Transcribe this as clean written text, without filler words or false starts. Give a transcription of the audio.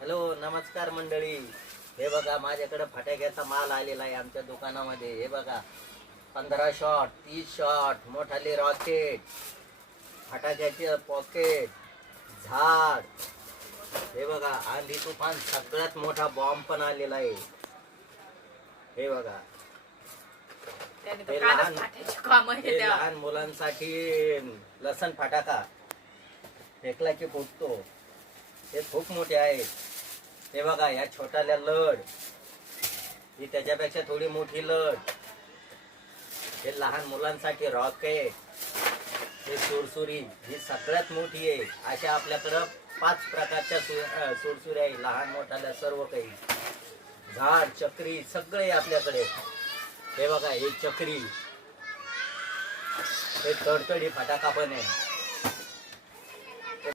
Hello नमस्कार मंडळी. हे बघा माझ्याकडे फटाक्याचा माल आलेला आहे आमच्या दुकानामध्ये. हे बघा 15 शॉट 30 शॉट मोठाले रॉकेट, फटाक्याचे पॉकेट, झाड, हे बघा आंधी तुफान सगळ्यात मोठा बॉम्ब पण आलेला आहे. हे बघा हे लहान मुलांसाठी लसण फटाका फेकला की फुटतो. हे खूप मोठे आहेत. हे बघा या छोट्याल्या लढ, ही त्याच्यापेक्षा थोडी मोठी लढ. हे लहान मुलांसाठी रॉकेट, हे सुरसुरी ही सगळ्यात मोठी आहे. अशा आपल्याकडं 5 प्रकारच्या सुरसुरी आहे, लहान मोठ्याल्या सर्व काही. झाड, चक्री सगळे आपल्याकडे. हे बघा हे चक्री, हे तडतडी फटाका पण आहे.